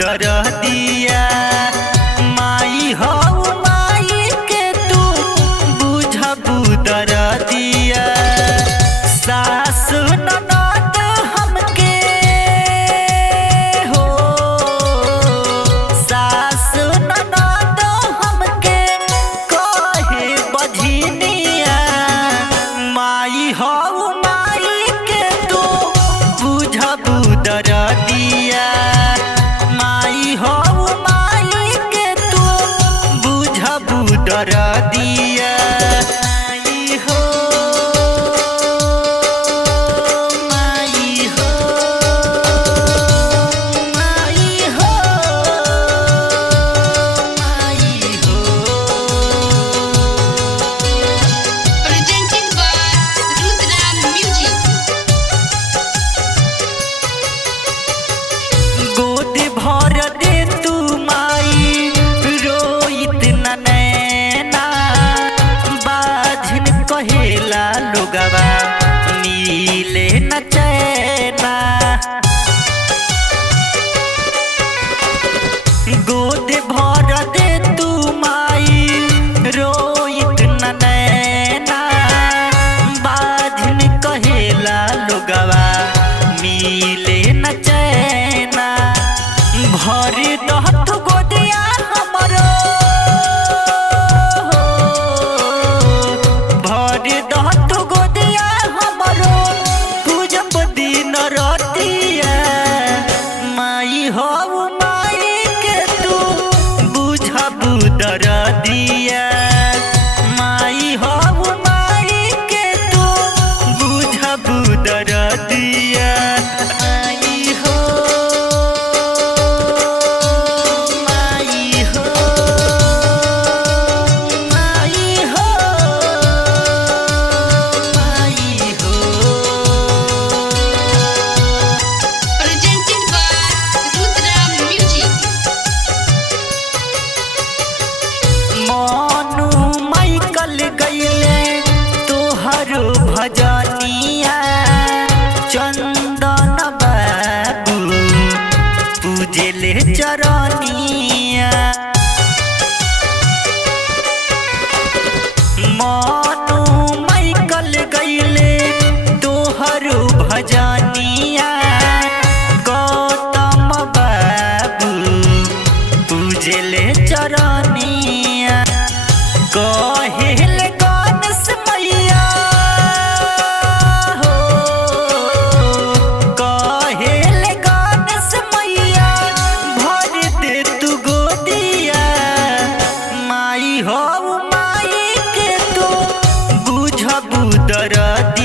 दरदिया माई हो माई के तू बुझबू दरदिया सास ननद हमके हो सास ननद हमके कहे बझनिया माई हो माई के तू बुझबू दरदिया माई हो माई के तू बुझबू दरदिया कहेला लोगवा नीले न चैना गोद भर दे तू माई रोइत न नैना बाझिन कहेला लोगवा नीले न चैना भर दह तू गोदिया हमरो दरदिया माई हो माई के तू बुझबू दरदिया माई हो माई हो माई हो माई हो Presented by Rudra Music. Monu Michael गईले तोहर भजनिया चंदन बाबू पूजले चरनिया मोनू माइकल गईले तोहर भजनिया गौतम बाबू पूजले चरनिया कहेले गणेश मैया हो कहेले गणेश मैया भर दे तू गोदिया माई हो माई के तू बुझबू दरदिया।